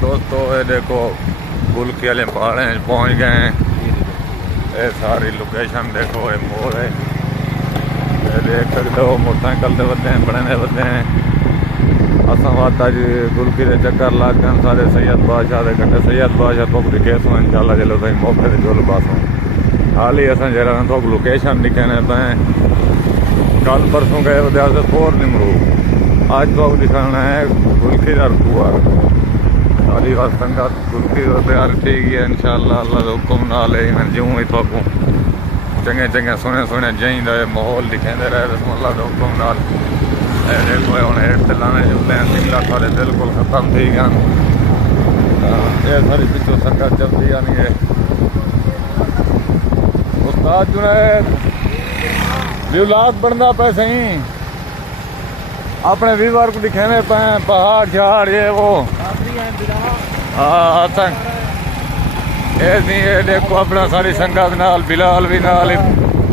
दोस्तों ये देखो गुलकी वाले पहाड़े पहुंच गए हैं। ये सारी लोकेशन देखो, ये मोड़ है, ये देख सकते हो मोटरसाइकिल से बंदे हैं, बड़े बंदे हैं। असा बात अज गुलकी के चक्कर लग गए सारे सैयद बादशाह के कंढे। सैयद बादशाह तो केस हो इंशाल्लाह चलो सही मौके से जुल पासों हाल ही असा जरा तो लोकेशन दिखाने पे कल परसों गए उधर से फोर निमरू, आज तो दिखाना है गुलकी का कुआर। सारी बात संगत गुलकी तैयार ठीक है इंशाल्लाह अल्लाह के हुक्म नाल जूं ही तो चंगे चंगे सोने सोने जहीं का माहौल दिखाते रहे अल्लाह के हुक्म नाल। देखो हम हेठ से लाने चलते हैं, सिंगला सारे बिल्कुल खत्म थी गए। ये सारी पिछों संगत चलती आनी है। उस्ताद जुनैद व्लॉग बनता पे सही, अपने व्यूअर को दिखाने पे पहाड़ झाड़ ये वो। हाँ ये देखो अपना सारी संगत नाल बिलाल भी नाल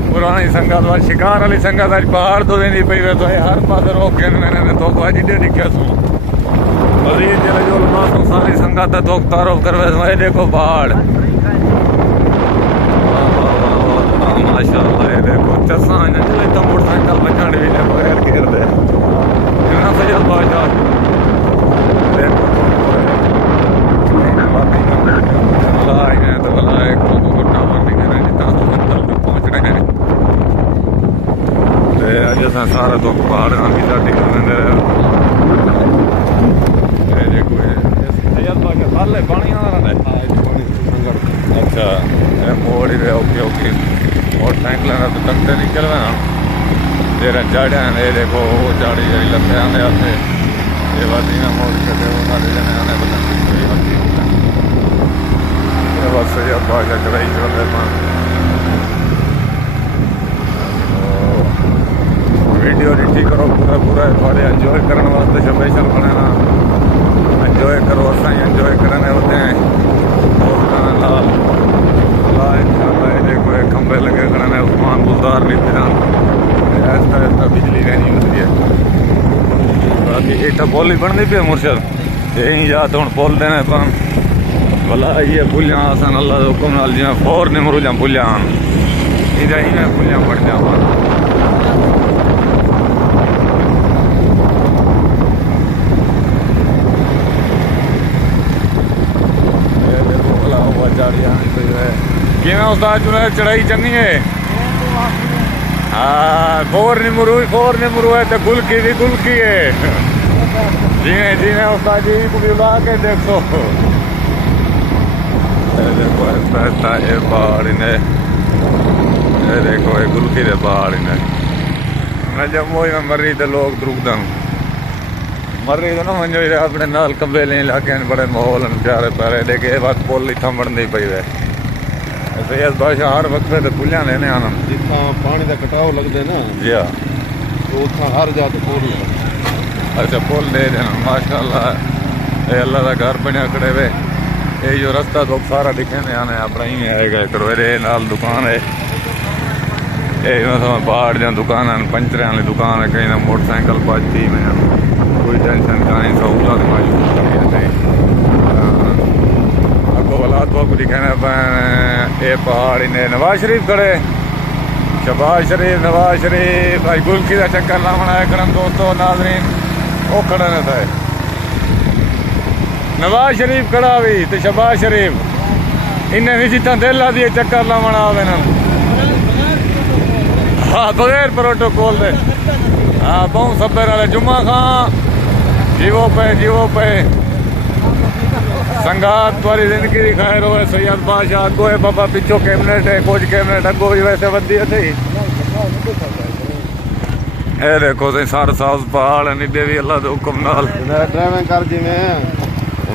पुरानी संगत व शिकार वाली संगत आज पहाड़ तो वेंदी पई वे तो हर पास रोके मैंने तो आज दे दिखा सो मरीज जले जो मासो सारी संगत तो तारुफ करवे तो ये देखो पहाड़ माशाल्लाह। ये देखो चसा ने तो मोटरसाइकिल बचाने भी देखो यार गिर दे ना सैयद बादशाह देखो तो भला एक को टावर निकले जितना तो मंजिल तक पहुंच रहे हैं। अज अस सारा तो पहाड़ वीजा टिकने देखो सैयद बादशाह साले पानी आ रहा है। अच्छा मोड़ ही ओके ओके मोटरसाइकिल तो तंगते निकल रहे हैं तेरा चाड़िया ने देखो वो चाड़ी जी लगे आने आते ये बात मोड़ के सारे जने आने पता बस सैयद बादशाह चढ़ाई चलते वीडियो डिटी करो पूरा पूरा थोड़े एंजॉय करने वास्ते स्पेशल बनाना एंजॉय करो असा ही एंजॉय करने होते हैं। ये देखो एक खंबे लगे खड़े उस्मान बुलदार निजाम ऐसा ऐसा बिजली रहनी होती है। बाकी इतना पुल ही बनती पे मुर्शद यही याद हूँ पुल देने पर भला ये पुलियां आसान अल्लाह के हुक्म नाल जिवें फोर निमरू जां पुलियां इधर ही पुलियां बन जावा। किमें उस्ताद जुनैद चढ़ाई चंगी है? हाँ फोर निमरू है तो गुलकी भी गुलकी है जिन्हें जिन्हें उस्ताद जी को भी ला के देखो देखो ऐसा ये पहाड़ ने ये देखो ये गुलकी के पहाड़ ने मैं जब वो मर्री तो लोग द्रुकदम मर्री तो ना मंजो अपने नाल कब्बे ले इलाके बड़े माहौल प्यारे प्यारे देखे ये बात पुल इतना बनती पई है। सैयद बादशाह हर वक्त तो पुलियां लेने आना जितना पानी का कटाव लगते ना जी हाँ तो उतना हर जाते पुल अच्छा पुल दे देना माशाल्लाह। ये अल्लाह का घर बनया खड़े वे ये जो रास्ता तो सारा दिखाने आने अपना ही आएगा करवेरे नाल दुकान है ये पहाड़ जहाँ दुकान है पंचर वाली दुकान है कहीं ना मोटरसाइकिल पाती में कोई टेंशन कहीं सहूलत मौजूद अगो वाला तो दिखाने ये पहाड़ इन्हें नवाज शरीफ खड़े शहबाज शरीफ नवाज शरीफ भाई गुलकी का चक्कर लावन आए करन दोस्तों नाजरीन वो खड़े ने थे नवाज शरीफ खड़ा भी तो शहबाज शरीफ इन्हें भी जितना दिल ला दिए चक्कर लावन आवे ना हाँ बगैर प्रोटोकॉल दे हाँ बहुत सब्र वाले जुम्मा खां जीवो पे संगात वाली जिंदगी की खैर हो। सैयद बादशाह अगो है बाबा पिछो कैबिनेट है कुछ कैबिनेट अगो भी वैसे वधी थी ये देखो सही सारे साफ पहाड़ निडे भी अल्लाह के हुक्म नाल ड्राइविंग कर जिवें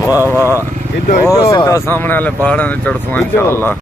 वाह वाह सीधा सामने वाले पहाड़ों से चढ़ इंशाअल्लाह।